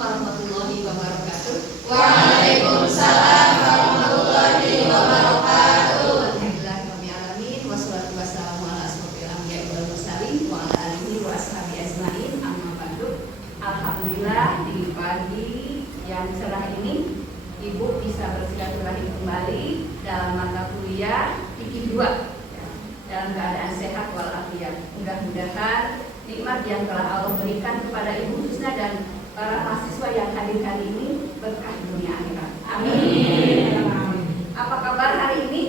warahmatullahi wabarakatuh. Waalaikumsalam warahmatullahi wabarakatuh. Alhamdulillahirrahmanirrahim. Wassalatu wassalamu ala asrofil anbiya'i wal mursalin wa ala alihi wa ashabihi ajmain. Amma ba'du. Alhamdulillah di pagi yang cerah ini Ibu bisa bersilaturahim kembali dalam mata kuliah fikih 2 dalam keadaan sehat walafiat. Mudah-mudahan nikmat yang telah Allah berikan kepada Ibu Husna dan para mahasiswa yang hadir hari ini berkah dunia akhirat. Amin. Apa kabar hari ini?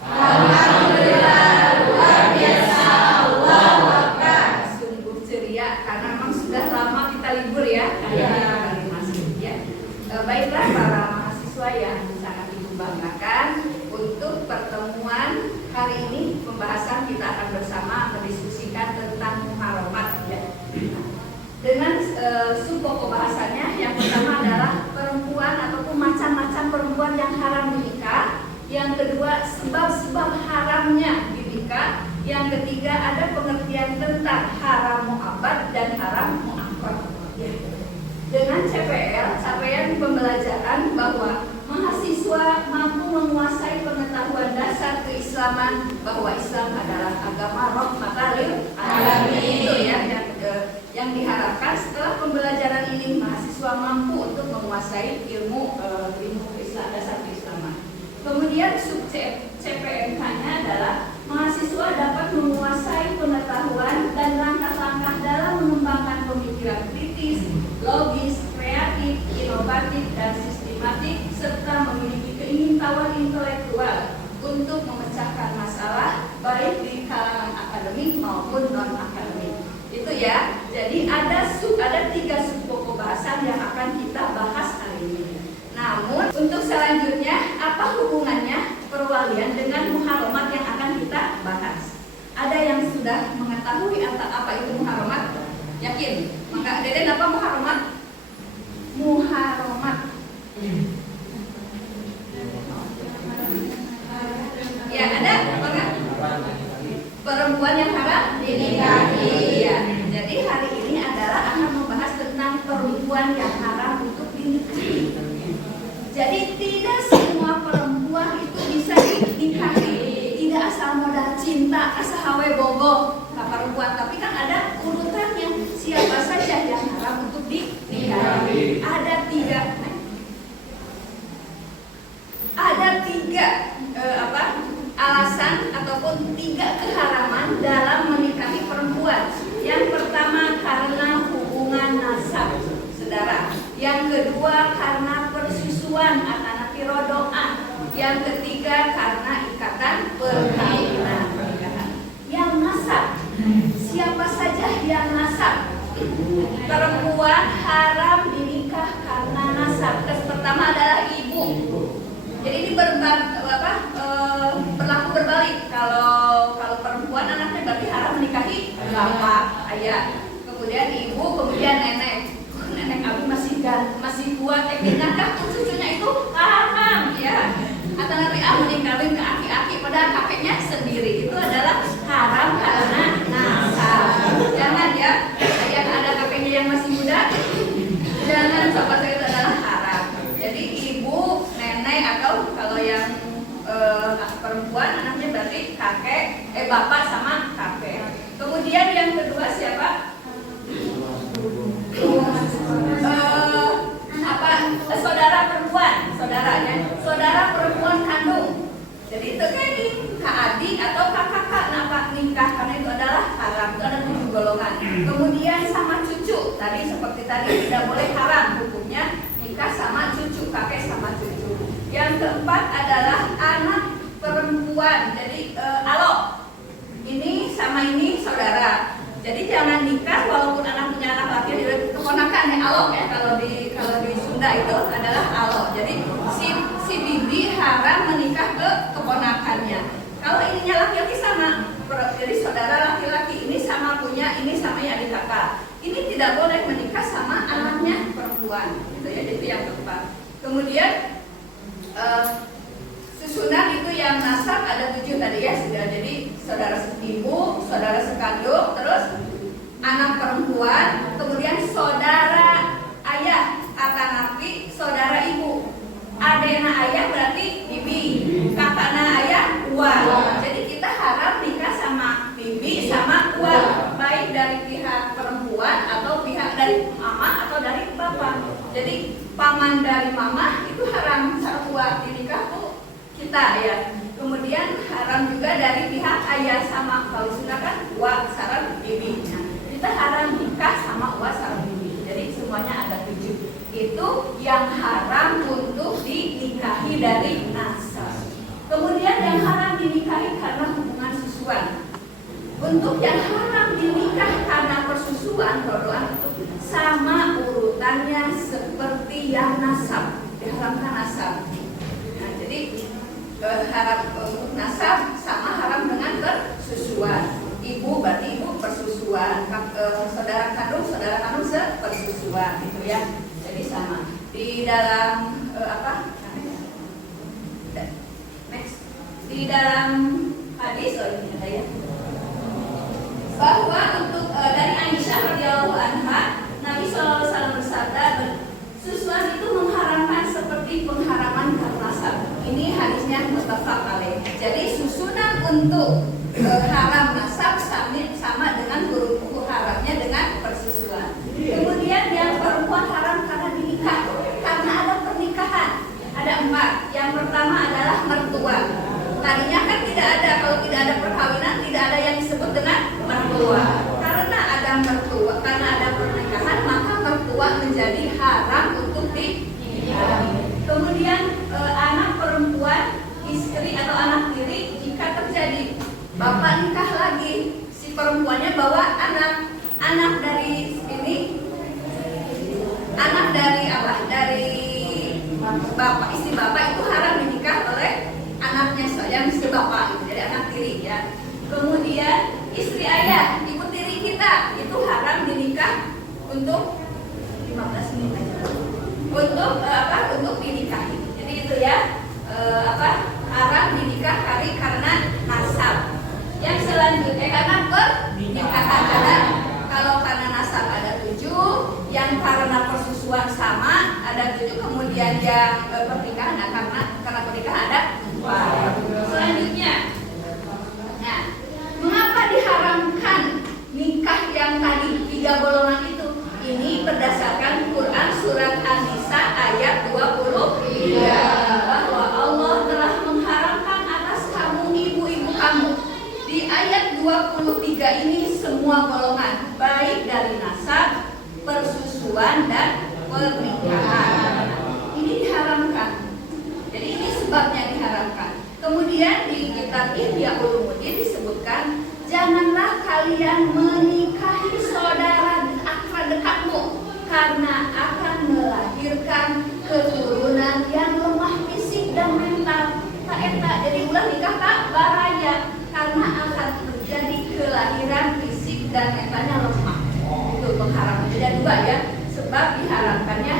Alhamdulillah, luar biasa, Allahu Akbar. Sungguh ceria karena memang sudah lama kita libur ya. Hari masih ya. Baiklah para mahasiswa yang sangat Ibu banggakan, untuk pertemuan hari ini pembahasan kita akan bersama mendiskusikan tentang muharamat ya. Dengan subpokok bahasannya yang pertama adalah perempuan ataupun macam-macam perempuan yang haram dinikah. Yang kedua sebab-sebab haramnya dinikah. Yang ketiga ada pengertian tentang haram mu'abbad dan haram mu'aqqad ya. Dengan capaian pembelajaran bahwa mahasiswa mampu menguasai pengetahuan dasar keislaman bahwa Islam adalah agama rahmatan lil alamin. Itu ya yang diharapkan setelah pembelajaran ini mahasiswa mampu untuk menguasai ilmu Islam, dasar keislaman. Kemudian sub CPNK-nya adalah mahasiswa dapat menguasai pengetahuan dan langkah-langkah dalam mengembangkan pemikiran kritis, logis, kreatif, inovatif, dan sistematik serta memiliki keingintahuan intelektual untuk memecahkan masalah baik di kalangan akademik maupun non akademik. Itu ya. Jadi ada 3 subpokok bahasan yang akan kita bahas hari ini. Namun untuk selanjutnya apa hubungannya perwalian dengan muharamat yang akan kita bahas? Ada yang sudah mengetahui apa itu muharamat? Yakin? Maka Deden apa muharamat? Muharamat. Ya ada apa enggak? Perempuan yang haram dinikahi. Ya. Jadi hari ini adalah akan membahas tentang perempuan yang haram untuk dinikahi. Jadi tidak semua perempuan itu bisa dinikahi. Tidak asal modal cinta, asal hawe bogo ke perempuan. Tapi kan ada urutannya siapa saja yang haram untuk dinikahi. Ada tiga alasan ataupun 3 keharaman dalam menikahi perempuan. Yang pertama karena hubungan nasab saudara. Yang kedua karena persusuan anak pirodoan. Yang ketiga karena ikatan perkawinan. Yang nasab, siapa saja yang nasab? Perempuan haram dinikah karena nasab. Pertama adalah ibu. Jadi ini berlaku berbalik. Kalau perempuan anaknya berarti haram menikahi bapak, ayah, kemudian ibu, kemudian nenek. Nenek abi masih kuat teknik nakah, cucunya itu haram ya. Atau nanti menikahkan ke aki-aki padahal kakeknya sendiri, itu adalah haram karena nasab. Jangan ya, yang ada kakeknya yang masih muda, jangan coba itu adalah haram. Jadi ibu, nenek atau kalau yang perempuan anaknya berarti bapak sama kakek. Kemudian yang kedua siapa? Saudara perempuan, saudara perempuan kandung. Jadi itu kan kak adik atau kakak nikah karena itu adalah haram. Itu ada 7 golongan. Kemudian sama cucu. Tadi seperti tadi tidak boleh haram hukumnya nikah sama cucu, kakek sama cucu. Yang keempat adalah anak perempuan. Jadi alok. Ini sama ini saudara. Jadi jangan nikah walaupun anak punya anak laki dia keponakan ya alok ya kalau di Sunda itu adalah alok. Jadi si bibi haram menikah ke keponakannya. Kalau ininya laki-laki sama, jadi saudara laki-laki ini sama punya ini sama ya adik kakak. Ini tidak boleh menikah sama anaknya perempuan. Gitu ya. Itu yang keempat. Kemudian susunan itu yang nasab ada 7 tadi ya sudah. Jadi saudara ibu, saudara sekandung, terus anak perempuan, kemudian saudara ayah Jadi paman dari mama itu haram sareng uwa dinikah Bu kita ya. Kemudian haram juga dari pihak ayah sama kalau sudah kan uwa sareng bibi. Nah, kita haram nikah sama uwa sareng bibi. Jadi semuanya ada 7. Itu yang haram untuk dinikahi dari nasab. Kemudian yang haram dinikahi karena hubungan susuan. Untuk yang haram dinikah karena persusuan, rodoan itu sama urutannya seperti yang nasab, diharamkan nasab. Nah, jadi haram untuk nasab sama haram dengan persusuan. Ibu berarti ibu persusuan, saudara kandung sepersusuan, gitu ya. Jadi sama. Di dalam next. Di dalam hadis ini ada ya. Bahwa untuk dari Aisyah radhiyallahu anha, Nabi SAW bersabda, susuan itu mengharamkan seperti pengharaman karena nasab. Ini hadisnya muttafaq alaih. Jadi susunan untuk haram nasab sama dengan huruf haramnya dengan persusuan. Kemudian yang perempuan haram karena dinikah, karena ada pernikahan. Ada 4. Yang pertama adalah mertua. Tadinya kan tidak ada, kalau tidak ada perkawinan tidak ada yang disebut dengan mertua. Karena ada mertua, karena ada pernikahan, maka mertua menjadi haram untuk dinikahi. Kemudian anak perempuan, istri atau anak tiri, jika terjadi bapak nikah lagi, si perempuannya bawa anak dari ini, anak dari apa? Dari bapak, istri bapak itu haram dinikah oleh anaknya yang istri bapak, jadi anak tiri ya. Kemudian istri ayah, ibu tiri kita itu haram dinikah untuk 15 menit aja. Untuk dinikahi. Jadi itu ya haram dinikah karena nasab. Yang selanjutnya karena pernikahan ada, kalau karena nasab ada 7, yang karena persusuan sama ada 7, kemudian yang pernikahan karena pernikahan ada 4. Selanjutnya, nah, mengapa diharamkan nikah yang tadi 3 golongan itu? Ini berdasarkan Quran surat An-Nisa ayat 23, bahwa Allah telah mengharamkan atas kamu ibu-ibu kamu. Di ayat 23 ini semua golongan, baik dari nasab, persusuan dan pernikahan. Ini diharamkan. Jadi ini sebabnya diharamkan. Kemudian di kitab Ihya Ulumuddin disebutkan, janganlah kalian menikahi saudara akrab dekatmu karena akan melahirkan keturunan yang lemah fisik dan mental. Jadi ulah nikah tak baraya karena akan terjadi kelahiran fisik dan mentalnya lemah. Itu pengharaman. Jadi ada 2 ya, sebab diharamkannya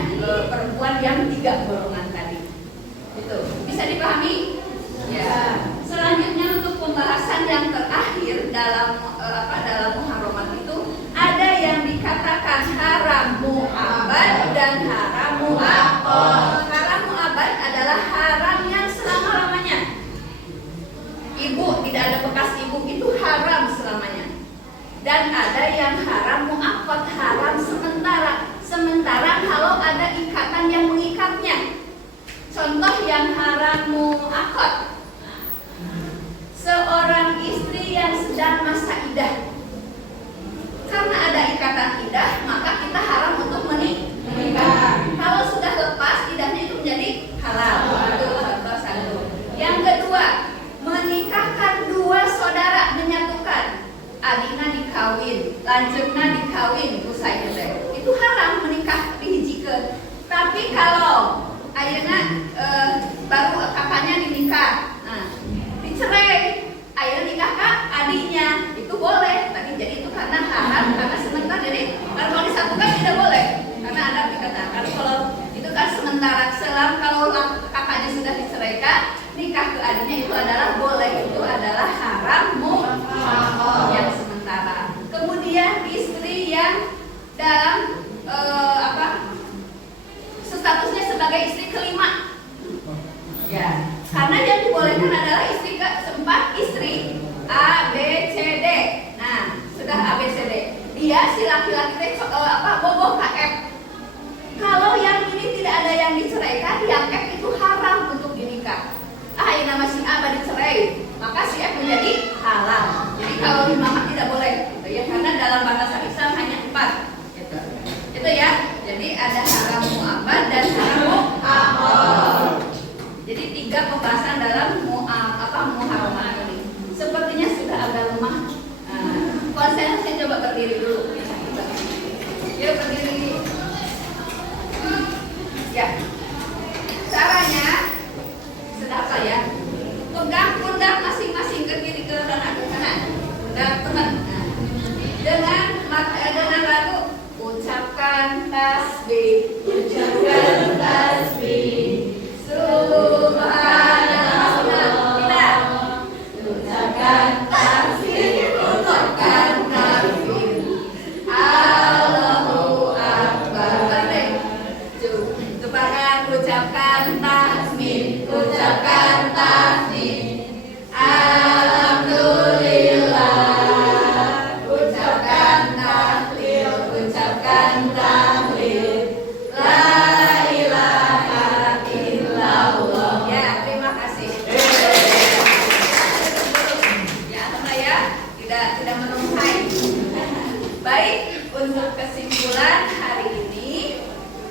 perempuan yang 3 golongan tadi. Itu bisa dipahami? Ya. Selanjutnya untuk pembahasan yang terakhir dalam dalam muharramat itu ada yang dikatakan haram mu'abbad dan haram mu'aqqad. Haram mu'abbad adalah haram yang selama-lamanya. Ibu tidak ada bekas ibu itu haram selamanya. Dan ada yang haram mu'aqqad, haram sementara. Sementara kalau ada ikatan yang mengikatnya. Contoh yang haram mu'aqqad, seorang istri yang sedang masa idah. Karena ada ikatan idah, maka kita haram untuk menikah. Kalau sudah lepas idahnya itu menjadi halal. Itu contoh 1. Yang kedua, menikahkan 2 saudara, menyatukan. Adina dikawin, lanjutnya dikawin, usai itu haram menikah dihijikeun. Tapi kalau ayeuna baru kakaknya dinikah, nah, dicerai, ayeuna nikah kak adiknya, itu boleh. Tadi jadi itu karena haram, karena sebentar. Jadi kalau disatukan tidak boleh karena ada ikatan. Kalau itu kan sementara, kalau kakaknya sudah diceraikan, nikah ke adiknya itu adalah boleh. Itu adalah haram yang sementara. Kemudian istri yang dalam statusnya sebagai istri kelima, ya, karena yang dibolehkan adalah istri keempat, istri A, B, C, D. Nah, sudah A, B, C, D. Dia si laki-laki boboh KF. Kalau yang diceraikan, yang F itu haram untuk dinikah. Ini nama si A dicerai, maka si F menjadi halal. Jadi kalau lima tidak boleh, gitu ya, karena dalam bahasa Islam hanya 4. Gitu. Itu ya. Jadi ada haram mu'abbad dan haram mu'abbad. Jadi 3 pembahasan dalam muharamat ini. Sepertinya sudah agak lemah. Konsentrasi coba berdiri dulu. Yuk berdiri. Ya. Caranya sudah apa ya? Pegang pundak masing-masing ke kiri ke kanan. Pundak teman. Dengan lagu ucapkan tasbih, subhanallah. Tidak. Ucapkan tasbih, Allahu Akbar. Coba ucapkan tasbih, alhamdulillah. Ucapkan tahlil, la ilaha illallah. Ya, terima kasih. Ya, alhamdulillah ya, tidak menungkai. Baik, untuk kesimpulan hari ini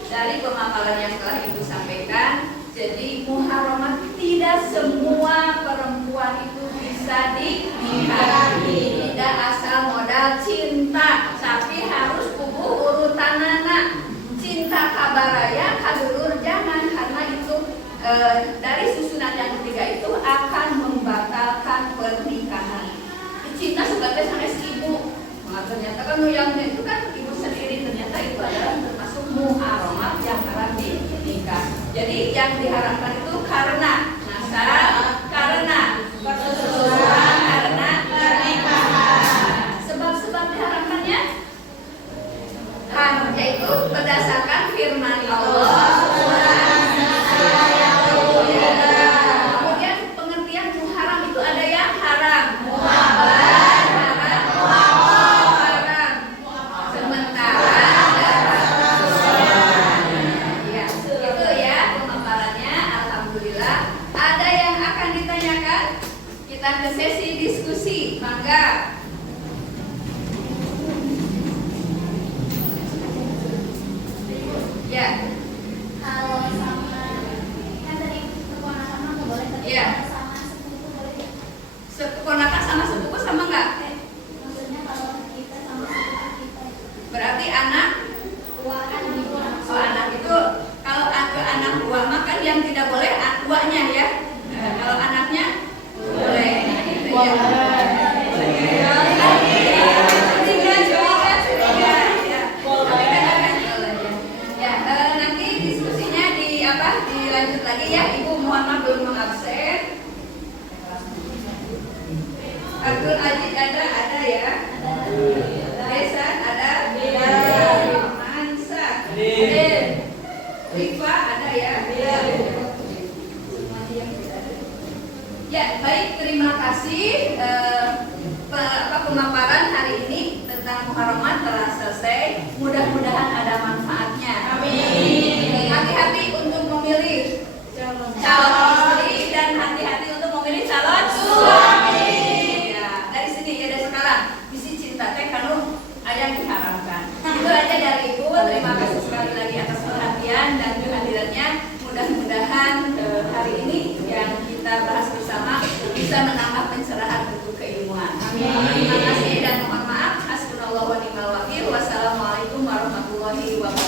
dari pemaparan yang telah Ibu sampaikan, jadi muharamat tidak semua perempuan itu bisa dinikahi. Tidak asal modal cinta, tapi harus kubu urutan anak. Cinta kabaraya kadulur jangan, karena itu dari susunan yang ketiga itu akan membatalkan pernikahan. Cinta sebagai sanes ibu. Nah, ternyata kan yang itu kan ibu sendiri, ternyata itu adalah termasuk muharamat yang haram dinikah. Jadi yang diharamkan itu karena nasab, karena persetujuan, karena pernikahan. Sebab-sebab diharamkannya yaitu berdasarkan firman Allah. Kemudian pengertian muharam itu ada yang haram, muhabbat, haram, sementara ya, itu ya pemaparannya. Alhamdulillah. Ada yang akan ditanyakan? Kita ke sesi diskusi, mangga. Ya. Kalau sama kan tadi keponakan mah nggak boleh, tapi Iya. kalau sama sepupu boleh. Keponakan sama sepupu sama enggak? Maksudnya kalau kita sama sepupu kita Berarti anak. kan dua. Oh, anak itu kalau anak buah makan yang tidak boleh buahnya ya. Kalau anaknya boleh. Nanti diskusinya dilanjut lagi ya. Ibu mohon maaf belum mengabsen. Abdul Aziz ada ya. Desa ada. Mansa. Rifa ada ya. Ya, baik, terima kasih. Pemaparan hari ini tentang muharamat telah selesai. Mudah-mudahan ada manfaatnya. Amin. Hati-hati untuk memilih calon istri dan hati-hati untuk memilih calon suami. Ya, dari sini ya, dari sekarang bisi cinta teh kanu ada yang diharamkan. Itu aja dari Ibu. Terima kasih sekali lagi atas perhatian dan kehadirannya. Mudah-mudahan hari ini yang kita bahas bersama bisa menambah pencerahan untuk keilmuan. Amin. Terima kasih dan mohon maaf. Hasbunallahu wa ni'mal wakil. Wassalamualaikum warahmatullahi wabarakatuh.